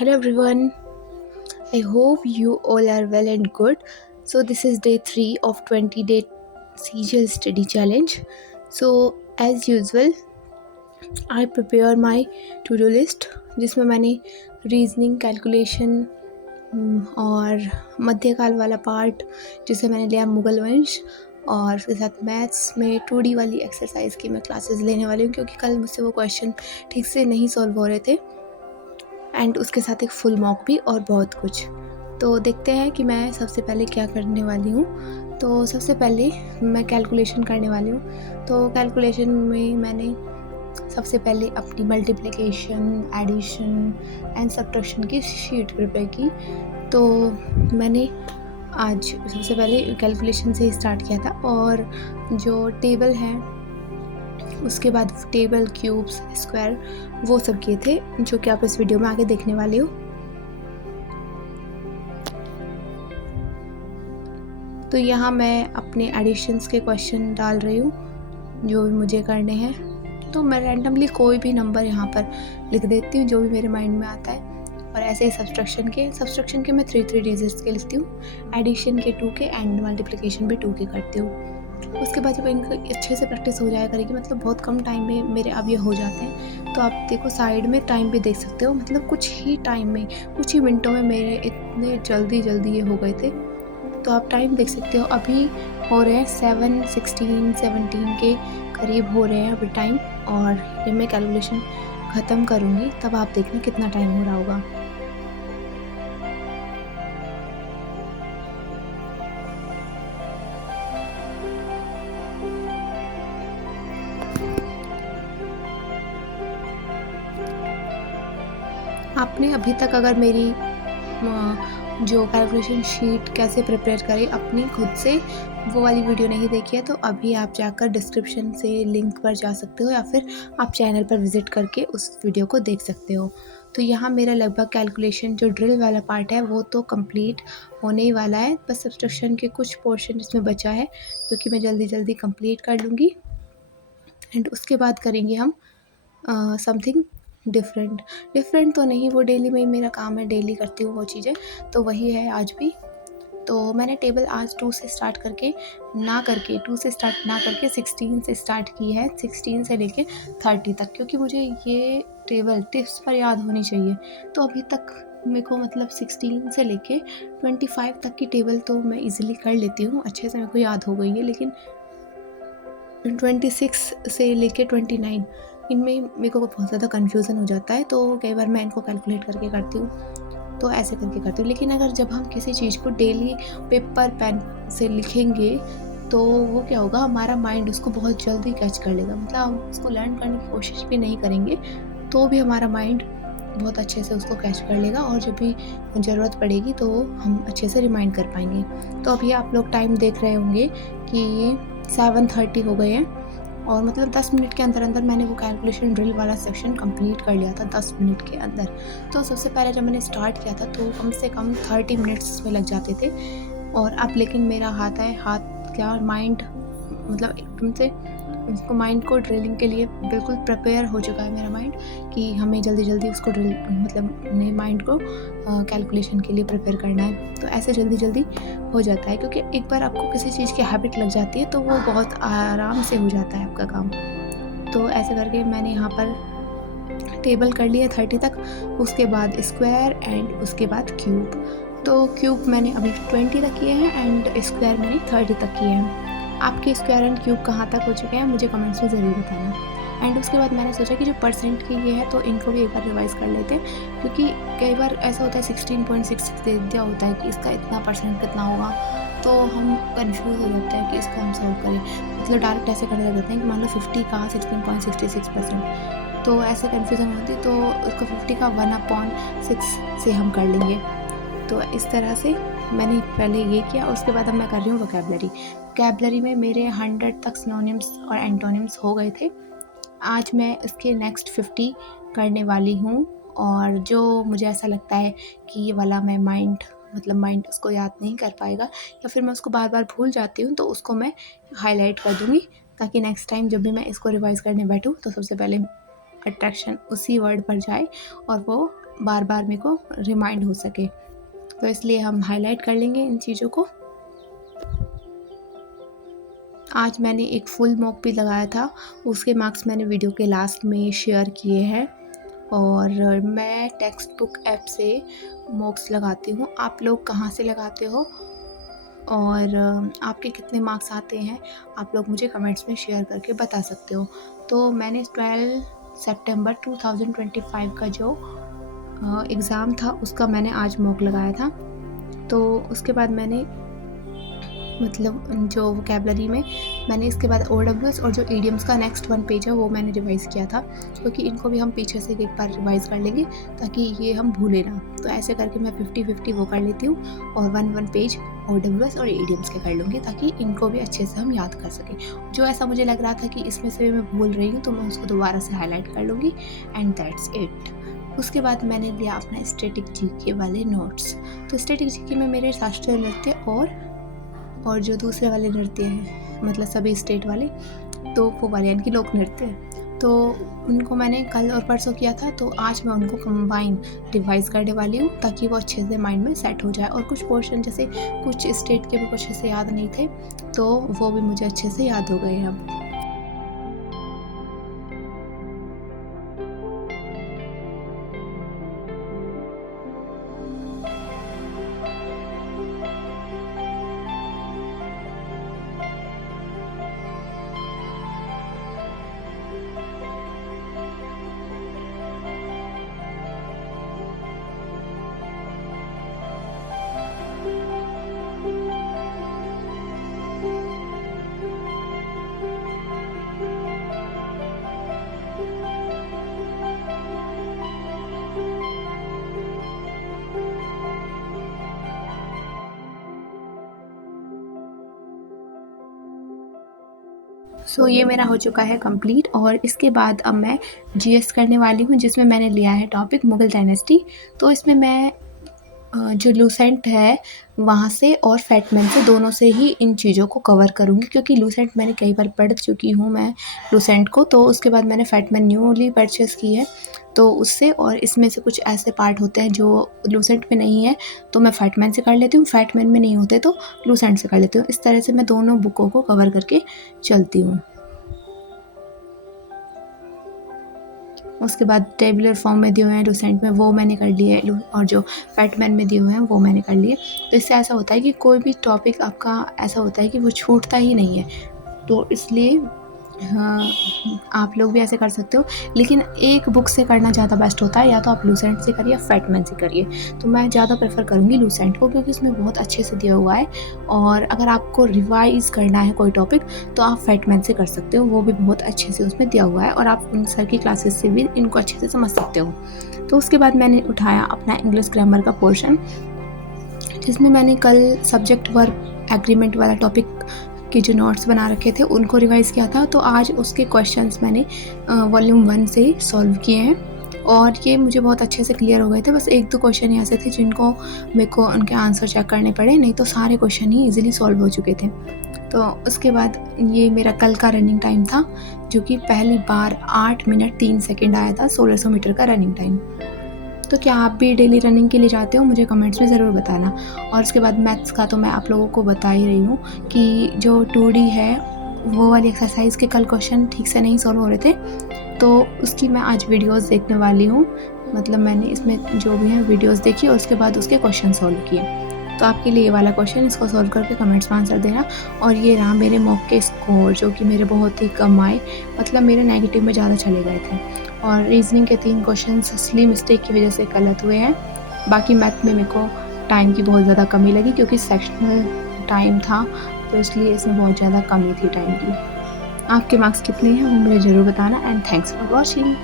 Hello everyone. I hope you all are well and good. So this is day 3 of 20-day CGL study challenge. So as usual, I prepare my to-do list जिसमें मैंने reasoning calculation और मध्यकाल वाला part जिसे मैंने लिया मुगल वंश और उसके साथ मैथ्स में 2D वाली एक्सरसाइज की मैं क्लासेस लेने वाली हूँ क्योंकि कल मुझसे वो क्वेश्चन ठीक से नहीं सॉल्व हो रहे थे एंड उसके साथ एक फुल मॉक भी और बहुत कुछ। तो देखते हैं कि मैं सबसे पहले क्या करने वाली हूँ। तो सबसे पहले मैं कैलकुलेशन करने वाली हूँ। तो कैलकुलेशन में मैंने सबसे पहले अपनी मल्टीप्लिकेशन, एडिशन एंड सब्ट्रैक्शन की शीट प्रिपेयर की। तो मैंने आज सबसे पहले कैलकुलेशन से स्टार्ट किया था और जो टेबल है उसके बाद टेबल, क्यूब्स, स्क्वायर वो सब किए थे जो कि आप इस वीडियो में आगे देखने वाले हो। तो यहाँ मैं अपने एडिशंस के क्वेश्चन डाल रही हूँ जो भी मुझे करने हैं। तो मैं रैंडमली कोई भी नंबर यहाँ पर लिख देती हूँ जो भी मेरे माइंड में आता है। और ऐसे ही सब्सट्रैक्शन के मैं 3 डिजिट्स के लिखती हूँ, एडिशन के 2 के एंड मल्टीप्लिकेशन भी 2 के करती हूँ। उसके बाद जब इनको अच्छे से प्रैक्टिस हो जाया करेगी, मतलब बहुत कम टाइम में मेरे अब ये हो जाते हैं। तो आप देखो साइड में टाइम भी देख सकते हो, मतलब कुछ ही टाइम में, कुछ ही मिनटों में मेरे इतने जल्दी ये हो गए थे। तो आप टाइम देख सकते हो, अभी हो रहे हैं 7, 16, 17 के करीब हो रहे हैं अभी टाइम। और जब मैं कैलकुलेशन ख़त्म करूँगी तब आप देखना कितना टाइम हो रहा होगा। आपने अभी तक अगर मेरी जो कैलकुलेशन शीट कैसे प्रिपेयर करें अपनी खुद से, वो वाली वीडियो नहीं देखी है तो अभी आप जाकर डिस्क्रिप्शन से लिंक पर जा सकते हो या फिर आप चैनल पर विज़िट करके उस वीडियो को देख सकते हो। तो यहाँ मेरा लगभग कैलकुलेशन जो ड्रिल वाला पार्ट है वो तो कंप्लीट होने ही वाला है, बस सब्सट्रैक्शन के कुछ पोर्शन इसमें बचा है क्योंकि मैं जल्दी कंप्लीट कर लूँगी। एंड उसके बाद करेंगे हम समथिंग डिफरेंट तो नहीं, वो डेली में ही मेरा काम है, डेली करती हूँ वो चीज़ें, तो वही है आज भी। तो मैंने टेबल आज 2 से स्टार्ट करके 2 से स्टार्ट ना करके 16 से स्टार्ट की है, 16 से लेके 30 तक, क्योंकि मुझे ये टेबल टिप्स पर याद होनी चाहिए। तो अभी तक मेरे को मतलब 16 से लेके 25 तक की टेबल तो मैं इजीली कर लेती हूँ, अच्छे से मेरे को याद हो गई है। लेकिन 26 से लेके 29 इनमें मेरे को बहुत ज़्यादा कन्फ्यूज़न हो जाता है, तो कई बार मैं इनको कैलकुलेट करके करती हूँ, तो ऐसे करके करती हूँ। लेकिन अगर जब हम किसी चीज़ को डेली पेपर पेन से लिखेंगे तो वो क्या होगा, हमारा माइंड उसको बहुत जल्दी कैच कर लेगा। मतलब हम उसको लर्न करने की कोशिश भी नहीं करेंगे तो भी हमारा माइंड बहुत अच्छे से उसको कैच कर लेगा और जब भी ज़रूरत पड़ेगी तो हम अच्छे से रिमाइंड कर पाएंगे। तो अभी आप लोग टाइम देख रहे होंगे कि 7:30 हो गए हैं और मतलब 10 मिनट के अंदर मैंने वो कैलकुलेशन ड्रिल वाला सेक्शन कंप्लीट कर लिया था 10 मिनट के अंदर। तो सबसे पहले जब मैंने स्टार्ट किया था तो कम से कम 30 मिनट्स इसमें लग जाते थे। और अब लेकिन मेरा हाथ क्या माइंड, मतलब एकदम से उसको माइंड को ड्रिलिंग के लिए बिल्कुल प्रिपेयर हो चुका है मेरा माइंड कि हमें जल्दी उसको ड्रिल, मतलब अपने माइंड को कैलकुलेशन के लिए प्रिपेयर करना है। तो ऐसे जल्दी हो जाता है क्योंकि एक बार आपको किसी चीज़ की हैबिट लग जाती है तो वो बहुत आराम से हो जाता है आपका काम। तो ऐसे करके मैंने यहाँ पर टेबल कर लिया 30 तक, उसके बाद स्क्वायर एंड उसके बाद क्यूब। तो क्यूब मैंने अभी 20 तक किए हैं एंड स्क्वायर मैंने 30 तक किए हैं। आपके स्क्वायर एंड क्यूब कहाँ तक हो चुके हैं मुझे कमेंट्स में ज़रूर बताना। एंड उसके बाद मैंने सोचा कि जो परसेंट की ये है तो इनको भी एक बार रिवाइज़ कर लेते हैं, क्योंकि कई बार ऐसा होता है 16.66 दे दिया होता है कि इसका इतना परसेंट कितना होगा, तो हम कंफ्यूज हो जाते हैं कि इसको हम सॉल्व करें। मतलब डायरेक्ट ऐसे करने लग जाते हैं कि मान लो 50 का 16.66%, तो ऐसे कन्फ्यूज़न होती है। तो उसको 50 का 1/6 से हम कर लेंगे। तो इस तरह से मैंने पहले ये किया और उसके बाद अब मैं कर रही हूँ वोकैबलरी में मेरे 100 तक सिनोनिम्स और एंटोनिम्स हो गए थे। आज मैं इसके नेक्स्ट 50 करने वाली हूँ और जो मुझे ऐसा लगता है कि ये वाला मैं माइंड उसको याद नहीं कर पाएगा या फिर मैं उसको बार भूल जाती हूँ, तो उसको मैं हाईलाइट कर दूँगी ताकि नेक्स्ट टाइम जब भी मैं इसको रिवाइज़ करने बैठूँ तो सबसे पहले अट्रैक्शन उसी वर्ड पर जाए और वो बार बार मेरे को रिमाइंड हो सके। तो इसलिए हम हाईलाइट कर लेंगे इन चीज़ों को। आज मैंने एक फुल मॉक भी लगाया था, उसके मार्क्स मैंने वीडियो के लास्ट में शेयर किए हैं। और मैं टेक्स्ट बुक ऐप से मॉक्स लगाती हूँ। आप लोग कहाँ से लगाते हो और आपके कितने मार्क्स आते हैं, आप लोग मुझे कमेंट्स में शेयर करके बता सकते हो। तो मैंने 12 सितंबर 2025 का जो एग्ज़ाम था उसका मैंने आज मॉक लगाया था। तो उसके बाद मैंने मतलब जो वोकैबलरी में मैंने इसके बाद OWS और जो ईडियम्स का नेक्स्ट 1 पेज है वो मैंने रिवाइज़ किया था, क्योंकि इनको भी हम पीछे से एक बार रिवाइज़ कर लेंगे ताकि ये हम भूलें ना। तो ऐसे करके मैं 50-50 वो कर लेती हूँ और 1 पेज OWS और ईडियम्स के कर लूँगी ताकि इनको भी अच्छे से हम याद कर सकें। जो ऐसा मुझे लग रहा था कि इसमें से मैं भूल रही हूँ तो मैं उसको दोबारा से हाईलाइट कर लूँगी एंड दैट्स इट। उसके बाद मैंने लिया अपना स्टैटिक जीके वाले नोट्स। तो स्टैटिक जीके में मेरे शास्त्रीय नृत्य और जो दूसरे वाले नृत्य हैं, मतलब सभी स्टेट वाले, तो वो वाले यानी कि लोक नृत्य, तो उनको मैंने कल और परसों किया था। तो आज मैं उनको कंबाइन रिवाइज़ करने वाली हूँ ताकि वो अच्छे से माइंड में सेट हो जाए। और कुछ पोर्शन जैसे कुछ स्टेट के भी कुछ ऐसे याद नहीं थे, तो वो भी मुझे अच्छे से याद हो गए हैं अब। सो ये मेरा हो चुका है कंप्लीट। और इसके बाद अब मैं जीएस करने वाली हूँ, जिसमें मैंने लिया है टॉपिक मुगल डायनेस्टी। तो इसमें मैं जो लूसेंट है वहाँ से और फैटमैन से, दोनों से ही इन चीज़ों को कवर करूँगी, क्योंकि लूसेंट मैंने कई बार पढ़ चुकी हूँ मैं लूसेंट को। तो उसके बाद मैंने फैटमैन न्यूली परचेज़ की है, तो उससे और इसमें से कुछ ऐसे पार्ट होते हैं जो लूसेंट में नहीं है तो मैं फैटमैन से कर लेती हूँ, फैटमैन में नहीं होते तो लूसेंट से कर लेती हूँ। इस तरह से मैं दोनों बुकों को कवर करके चलती हूँ। उसके बाद टेबुलर फॉर्म में दिए हुए हैं लूसेंट में, वो मैंने कर लिए है, और जो फैटमैन में दिए हुए हैं वो मैंने कर लिए। तो इससे ऐसा होता है कि कोई भी टॉपिक आपका ऐसा होता है कि वो छूटता ही नहीं है। तो इसलिए हाँ, आप लोग भी ऐसे कर सकते हो, लेकिन एक बुक से करना ज़्यादा बेस्ट होता है। या तो आप लूसेंट से करिए या फैटमैन से करिए। तो मैं ज़्यादा प्रेफर करूँगी लूसेंट को, क्योंकि उसमें बहुत अच्छे से दिया हुआ है। और अगर आपको रिवाइज़ करना है कोई टॉपिक तो आप फैटमैन से कर सकते हो, वो भी बहुत अच्छे से उसमें दिया हुआ है और आप उन सर की क्लासेस से भी इनको अच्छे से समझ सकते हो। तो उसके बाद मैंने उठाया अपना इंग्लिश ग्रामर का पोर्शन, जिसमें मैंने कल सब्जेक्ट वर्ब एग्रीमेंट वाला टॉपिक के जो नोट्स बना रखे थे उनको रिवाइज़ किया था। तो आज उसके क्वेश्चंस मैंने वॉल्यूम 1 से सॉल्व किए हैं और ये मुझे बहुत अच्छे से क्लियर हो गए थे। बस 1-2 क्वेश्चन ही ऐसे थे जिनको मेरे को उनके आंसर चेक करने पड़े, नहीं तो सारे क्वेश्चन ही ईज़िली सॉल्व हो चुके थे। तो उसके बाद ये मेरा कल का रनिंग टाइम था, जो कि पहली बार 8 मिनट 3 सेकंड आया था 1600 मीटर का रनिंग टाइम। तो क्या आप भी डेली रनिंग के लिए जाते हो? मुझे कमेंट्स में ज़रूर बताना। और उसके बाद मैथ्स का तो मैं आप लोगों को बता ही रही हूँ कि जो 2D है वो वाली एक्सरसाइज के कल क्वेश्चन ठीक से नहीं सॉल्व हो रहे थे, तो उसकी मैं आज वीडियोस देखने वाली हूँ। मतलब मैंने इसमें जो भी हैं वीडियोस देखी और उसके बाद उसके क्वेश्चन सॉल्व किए। तो आपके लिए ये वाला क्वेश्चन, इसको सॉल्व करके कमेंट्स में आंसर देना। और ये रहा मेरे मॉक के स्कोर, जो कि मेरे बहुत ही कम आए, मतलब मेरे नेगेटिव में ज़्यादा चले गए थे। और रीजनिंग के 3 क्वेश्चन असली मिस्टेक की वजह से गलत हुए हैं। बाकी मैथ में मेरे को टाइम की बहुत ज़्यादा कमी लगी, क्योंकि सेक्शनल टाइम था तो इसलिए इसमें बहुत ज़्यादा कमी थी टाइम की। आपके मार्क्स कितने हैं वो मुझे ज़रूर बताना। And thanks for watching.